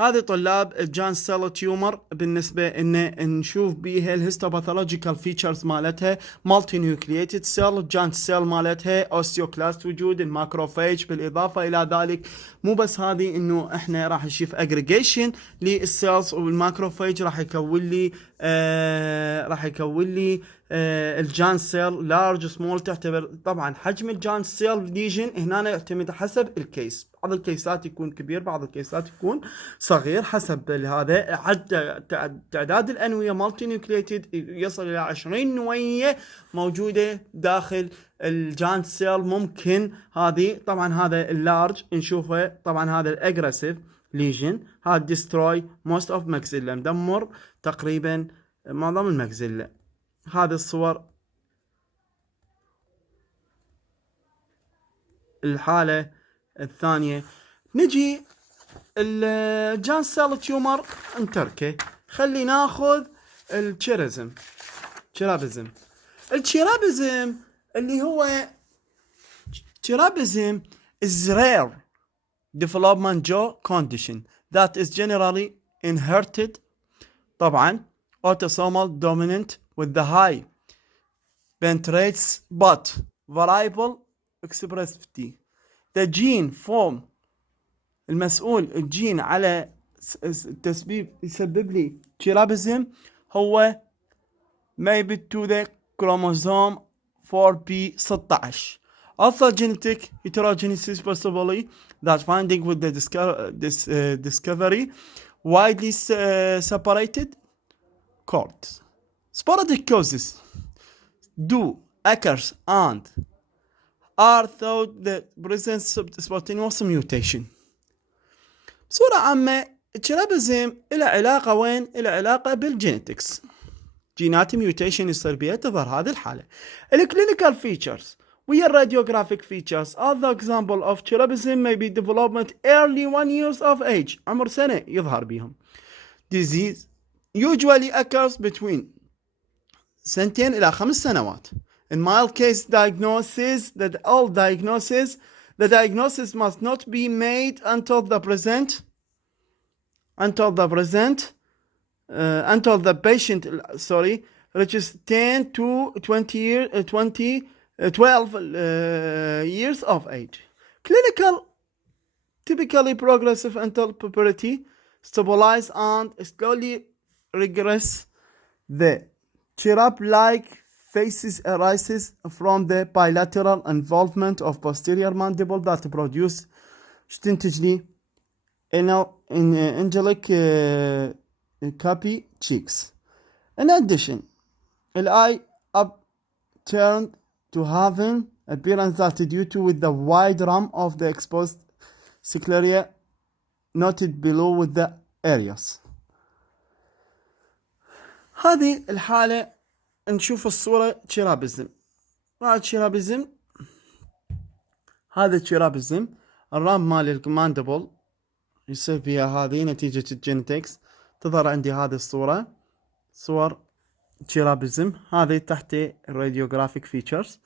هذه طلاب الجان سيل تيومر بالنسبة إن نشوف بيها الهيستوباثولوجيكال فيتشرز مالتها مالتي نيوكلييتد سيل، جان سيل مالتها اوستيوكلاست وجود الماكروفاج. بالإضافة إلى ذلك مو بس هذه، إنه إحنا راح نشوف اجريجيشن للسيلز، والماكروفاج راح يكون لي الجان سيل لارج سمول. تعتبر طبعا حجم الجان سيل ليجن هنا يعتمد حسب الكيس، بعض الكيسات يكون كبير، بعض الكيسات يكون صغير، حسب هذا. تعداد الأنوية مالتي نيوكليتد يصل إلى 20 نوية موجودة داخل الجان سيل. ممكن هذه طبعا هذا اللارج نشوفه، طبعا هذا الأجريسيف ليجن، هذا ديستروي موست اوف ماكسيلا، مدمر تقريبا معظم الماكسيلا. هذه الصور الحالة الثانية. نجي الجان سيل تيومر انتركه. خلي ناخذ التشيرابيزم. التشيرابيزم اللي هو تشيرابيزم is rare development jaw condition that is generally inherited. طبعا autosomal dominant with the high penetrates but variable expressivity. the gene form المسؤول الجين على يسبب لي تشيرابيزم هو maybe to the chromosome 4p16. Also genetic heterogenesis possibly that finding with the discovery widely separated cords. Sporadic causes do occurs and are thought the presence of spontaneous mutation. بصورة عامة التشيرابيزم إلى علاقة وين؟ إلى علاقة بالجينيتكس، جينات ميوتيشن يصير بها تظهر هذه الحالة. الكلينيكال فيتشرز ويا الراديوغرافيك فيتشرز. other example of tcherubism may be development early 1 years of age، عمر سنة يظهر بهم. disease usually occurs between 2 إلى 5 سنوات. in mild case diagnosis, the diagnosis must not be made until the patient reaches 10 to 12 years of age. Clinical typically progressive until puberty, stabilize and slowly regress. The cherub-like faces arises from the bilateral involvement of posterior mandible that produce تنتج لي angelic copy cheeks. In addition, the eye upturned to having appearance that due to with the wide rim of the exposed sclera noted below with the areas. هذه الحالة نشوف الصورة تشيرابيزم. بعد تشيرابيزم، هذا تشيرابيزم الرام مال الماندبل يصير فيها هذه نتيجة الجينيتكس. تظهر عندي هذه الصورة، صور تشيرابيزم. هذه تحت الراديوغرافيك فيتشرز.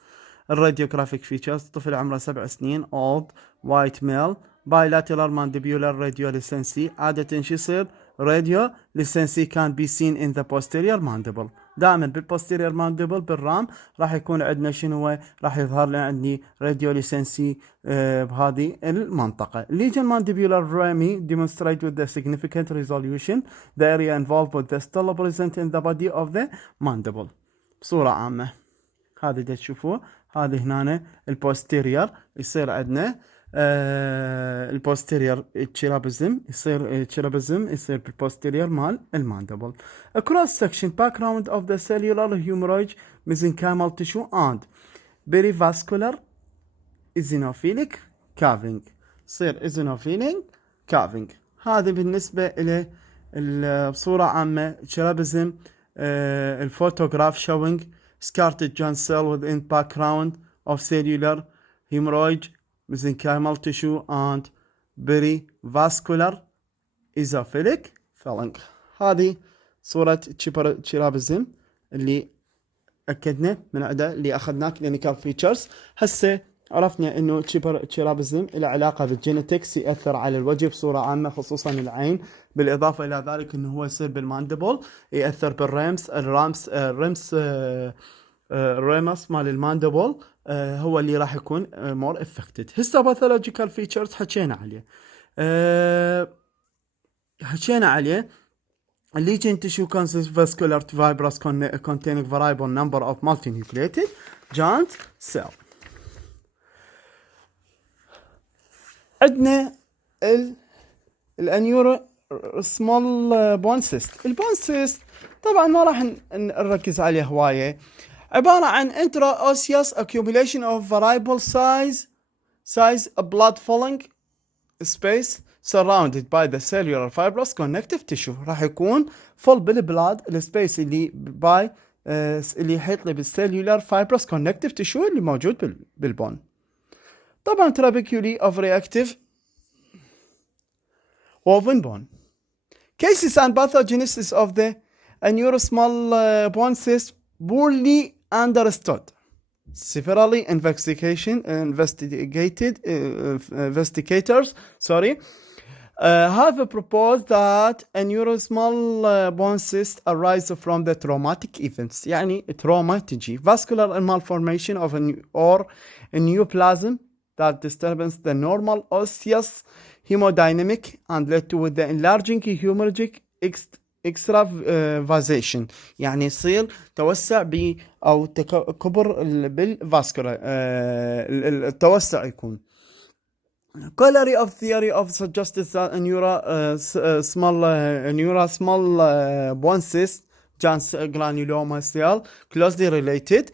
الراديوغرافيك فيتشرز طفل عمره 7 سنين old white male bilateral mandibular radiolucency. عادة شو يصير؟ radiolucency can be seen in the posterior mandible. دائما بالposterior mandible بالرام راح يكون عندنا شنو؟ راح يظهر لنا عندي radiolucency بهذه المنطقة. lesion mandibular rami demonstrate with the significant resolution the area involved with the still present in the body of the mandible. بصورة عامة هذه دا تشوفوه. هذه هنا البوستيرير يصير عندنا البوستيرير تشيرابيزم، يصير بالبوستيرير مال الماندبل. A cross section background of the cellular hemorrhage mesenchymal tissue and perivascular eosinophilic caving. يصير eosinophilic caving. هذه بالنسبة إلى بصورة عامة تشيرابيزم. الفوتوغراف showing scarred John cell within background of cellular hemorrhage mesenchymal tissue and perivascular eosinophilic filling. هذه صورة تشيرابيزم اللي أكدنا من عدة اللي أخذناه clinical features. هسه عرفنا انه تشيرابيزم له علاقة بالجينيتكس، يأثر على الوجه بصورة عامة خصوصا العين، بالاضافة الى ذلك انه هو يصير بالماندبل، يأثر بالرمس الرمس مال الماندبل، هو اللي راح يكون more affected. histopathological features حكينا عليه Lesion tissue consists vascular fibrous containing variable number of multinucleated giant cell. عندنا الانيورو سمول بون سيست. البون سيست طبعا ما راح نركز عليه هوايه، عباره عن intraosseous accumulation of variable size blood filling space surrounded by the cellular fibrous connective tissue. راح يكون فل بالبلاد السبيس اللي يحيط لي بالسيلولار fibrous connective tissue اللي موجود بالبون. طبعا trabeculae of reactive woven bone. Cases and pathogenesis of the aneurysmal bone cyst poorly understood. Severely investigators have proposed that aneurysmal bone cysts arise from the traumatic events. يعني trauma تجي vascular malformation of or a neoplasm that disturbs the normal osseous hemodynamic and led to the enlarging hemorrhagic extravasation. يعني يصير توسع او كبر بالفاسكولار، التوسع يكون. Collary of theory of suggested that small bone cyst granuloma cell closely related.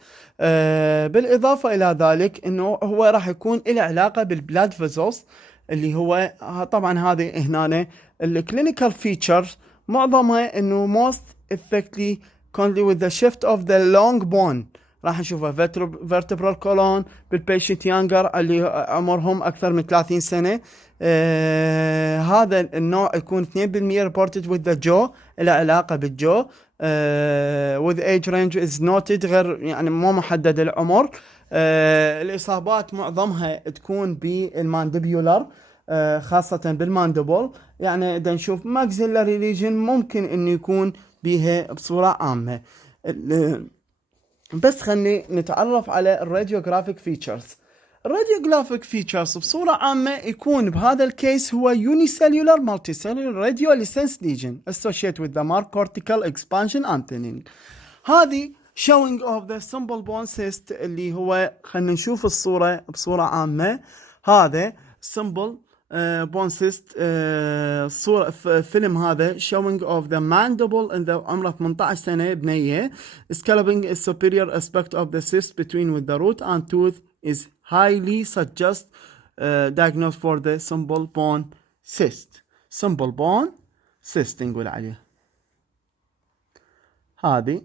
بالإضافة إلى ذلك إنه هو راح يكون له علاقة بالبلاد فيزلز، اللي هو طبعا هذه هنا الكلينيكال فيتشرز معظمها إنه most effectively currently with the shift of the long bone. راح نشوفه vertebral column بالبيشنت يانجر اللي عمرهم أكثر من 30 سنة. هذا النوع يكون 2% reported with the jaw، له علاقة بالجو. with age range is noted، غير يعني مو محدد العمر. الإصابات معظمها تكون بالمانديبولار، خاصة بالماندبل. يعني إذا نشوف maxillary lesion ممكن إنه يكون بها بصورة عامة. بس خلني نتعرف على الراديوغرافيك فيتشرز. الراديوغرافيك فيتشرز بصورة عامة يكون بهذا الكيس هو unicellular multicellular radiolucence lesion associated with the marked cortical expansion and thinning. هذه showing of the simple bone cyst اللي هو خلنا نشوف الصورة بصورة عامة. هذا simple bone cyst صورة فيلم هذا showing of the mandible in the عمره 18 سنة بنية. Scalloping is superior aspect of the cyst between with the root and tooth is highly suggest diagnosed for the simple bone cyst. simple bone cyst نقول عليه. هذه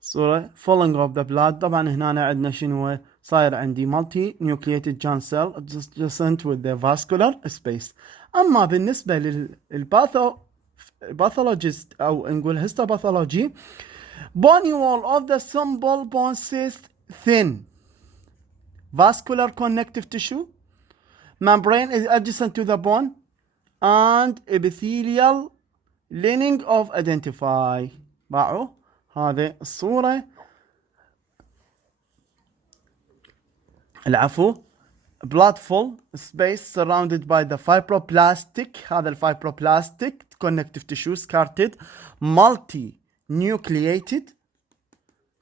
صورة falling of the blood. طبعا هنا عندنا شنو صاير عندي multi nucleated giant cell adjacent with the vascular space. أما بالنسبة للباثولوجيست أو نقول histopathology، bony wall of the simple bone cyst thin, vascular connective tissue, membrane is adjacent to the bone, and epithelial lining of identify. باعوا هذه الصورة، العفو، blood full space surrounded by the fibroblastic. هذا الفايبروبلاستيك connective tissue scarred multi-nucleated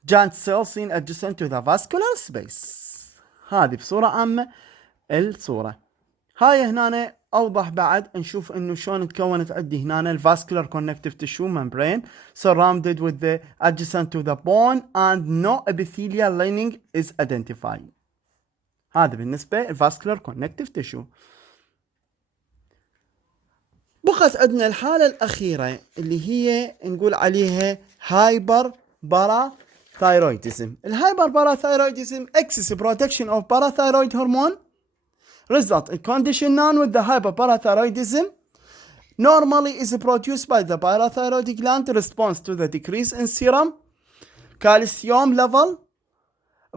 giant cell seen adjacent to the vascular space. هذه بصورة عامة الصورة. هاي هنا أوضح بعد نشوف إنه شلون تكونت عندي هنا الفاسكولار connective tissue membrane surrounded with the adjacent to the bone and no epithelial lining is identified. هذا بالنسبة الفاسكولار connective tissue. بقت عندنا الحالة الأخيرة اللي هي نقول عليها هايبر باراثايرويدزم. الهايبر باراثايرويدزم excessive production of parathyroid hormone result in condition known with the hyperparathyroidism. Normally is produced by the parathyroid gland response to the decrease in serum calcium level.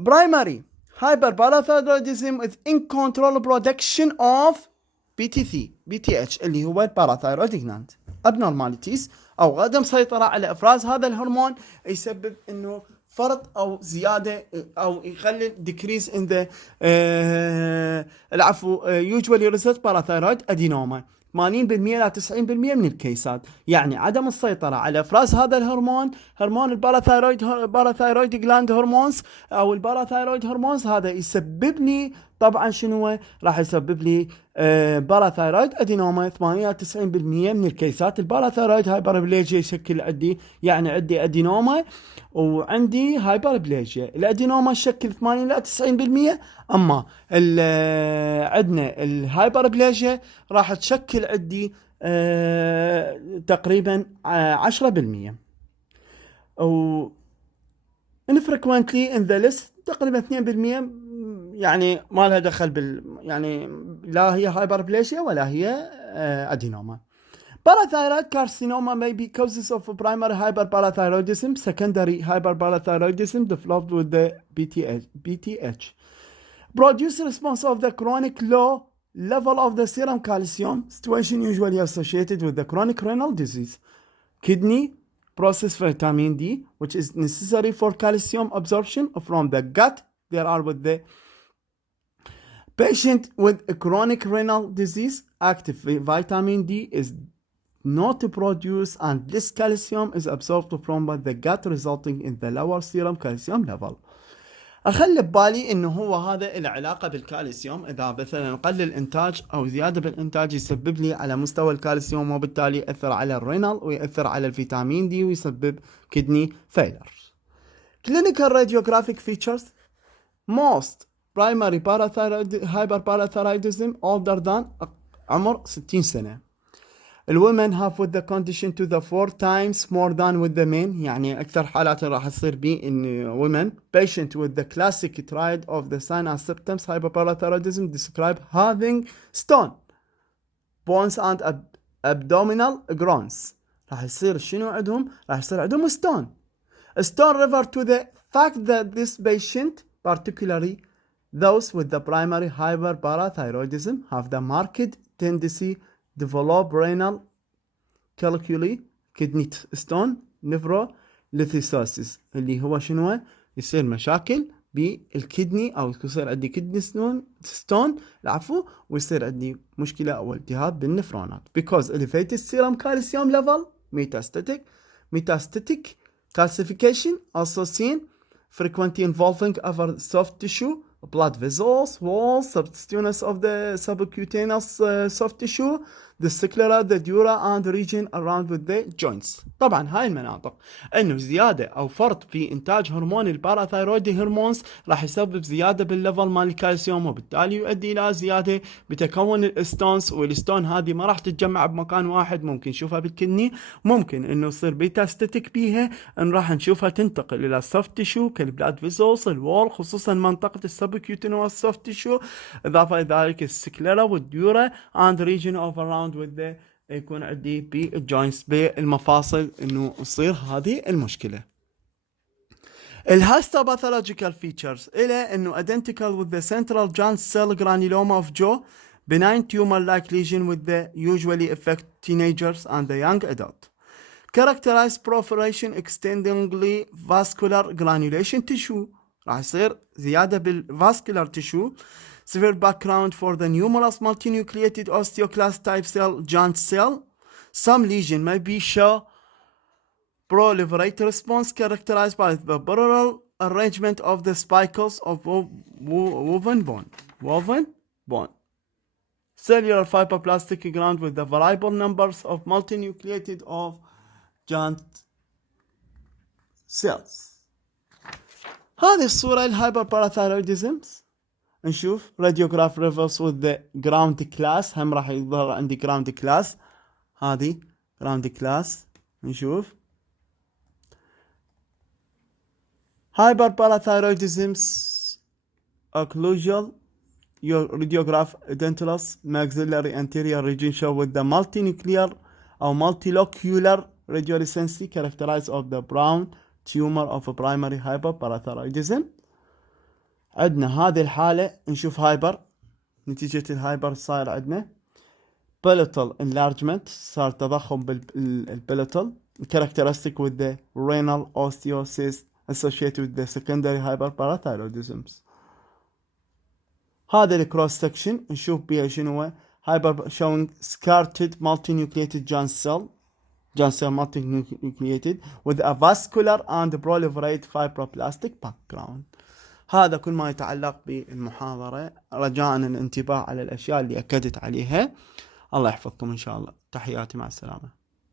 Primary hyperparathyroidism with uncontrolled production of BTH اللي هو الباراثايرويد gland abnormalities أو عدم سيطرة على إفراز هذا الهرمون يسبب إنه فرط أو زيادة أو يخلي decrease in the usually result parathyroid adenoma 80% ل 90% من الكيسات. يعني عدم السيطرة على إفراز هذا الهرمون، هرمون الباراثايرويد جلاند هرمونز أو الباراثايرويد هرمونز، هذا يسبب لي طبعا شنو راح يسبب لي باراثايرويد ادينوما 80 ل 90% من الكيسات. الباراثايرويد هايبربليجيا يشكل عندي، يعني عندي ادينوما وعندي هايبربليجيا. الادينوما تشكل 80 ل 90%، اما عندنا الهايبربليجيا راح تشكل عندي تقريبا 10%. و infrequently in the list تقريبا 2%، يعني ما لها دخل يعني لا هي هايبربليشيا ولا هي ادينوما. Parathyroid carcinoma may be causes of primary hyperparathyroidism, secondary hyperparathyroidism developed with the BTH. Produce response of the chronic low level of the serum calcium, situation usually associated with the chronic renal disease. Kidney process vitamin D, which is necessary for calcium absorption from the gut. There are with the patient with a chronic renal disease, active vitamin D is not produced and this calcium is absorbed from the gut, resulting in the lower serum calcium level. أخلي ببالي إنه هو هذا العلاقة بالكالسيوم، إذا مثلا قلل إنتاج أو زيادة بالإنتاج يسبب لي على مستوى الكالسيوم، وبالتالي يأثر على الرينال ويأثر على الفيتامين دي ويسبب كدني فيلر. Clinical radiographic features: most primary hyperparathyroidism older than عمر 60 سنة. الwomen have with the condition to the 4 times more than with the men، يعني أكثر حالات راح تصير بي in women. Patient with the classic triad of the sign and symptoms hyperparathyroidism describe having stone bones and abdominal groans. راح يصير شنو عندهم؟ راح يصير عندهم stone. Stone refer to the fact that this patient, particularly those with the primary hyperparathyroidism, have the marked tendency develop renal calculi, kidney stone, nephrolithosis، اللي هو شنو؟ يصير مشاكل بالكدني أو يصير عندي كدني ستون العفو، ويصير عندي مشكلة أو التهاب بالنفرونات because elevated serum calcium level, metastatic calcification also seen, frequently involving other soft tissue, blood vessels, walls, subcutaneous of the subcutaneous soft tissue, the sclera, the dura and region around with the joints. طبعا هاي المناطق انه زيادة او فرط في انتاج هرمون الباراثايرويد هرمونز راح يسبب زيادة بالليفل مال الكالسيوم، وبالتالي يؤدي الى زيادة بتكون الستونز، والستون هذه ما راح تتجمع بمكان واحد، ممكن نشوفها بالكدني، ممكن انه يصير بيتاستاتيك بيها، ان راح نشوفها تنتقل الى السوفت تيشو كالبلاد فيزلز، الوول، خصوصا منطقة السبكيوتينوس سوفت تيشو، اضافة الى ذلك السكليرا والديورا and region of around with the يكون عندي بالجوينتس بالمفاصل انه تصير هذه المشكلة. الهيستوباثولوجيكال features الى انه identical with the central giant cell granuloma of Jaw, benign tumor-like lesion with the usually affect teenagers and the young adult. Characterized proliferation extendingly vascular granulation tissue، راح يصير زيادة بالvascular tissue. Severe background for the numerous multinucleated osteoclast type cell giant cell. Some lesion may be show proliferate response characterized by the parallel arrangement of the spikes of woven bone. Cellular fibroblastic ground with the variable numbers of multinucleated of giant cells. هذه الصورة الهايبرباراثايرويدزمز. نشوف radiograph reverse with the ground class، هم راح يظهر عندي ground class، هذه ground class. نشوف hyperparathyroidisms occlusal radiograph dentulus maxillary anterior region show with the multinuclear or multilocular radiorecency characterized of the brown tumor of a primary hyperparathyroidism. عندنا هذه الحالة نشوف هايبر، نتيجة الهايبر صاير عندنا palatal enlargement، صار تضخم بالبلاتال characteristic with the renal osteocyst associated with the secondary hyperparathyroidism. هذا الكروس سكشن نشوف بيها شنو هو hyper showing scarred multinucleated John cell multinucleated with a vascular and proliferate fibroblastic background. هذا كل ما يتعلق بالمحاضرة، رجاء الانتباه على الأشياء اللي أكدت عليها. الله يحفظكم إن شاء الله. تحياتي، مع السلامة.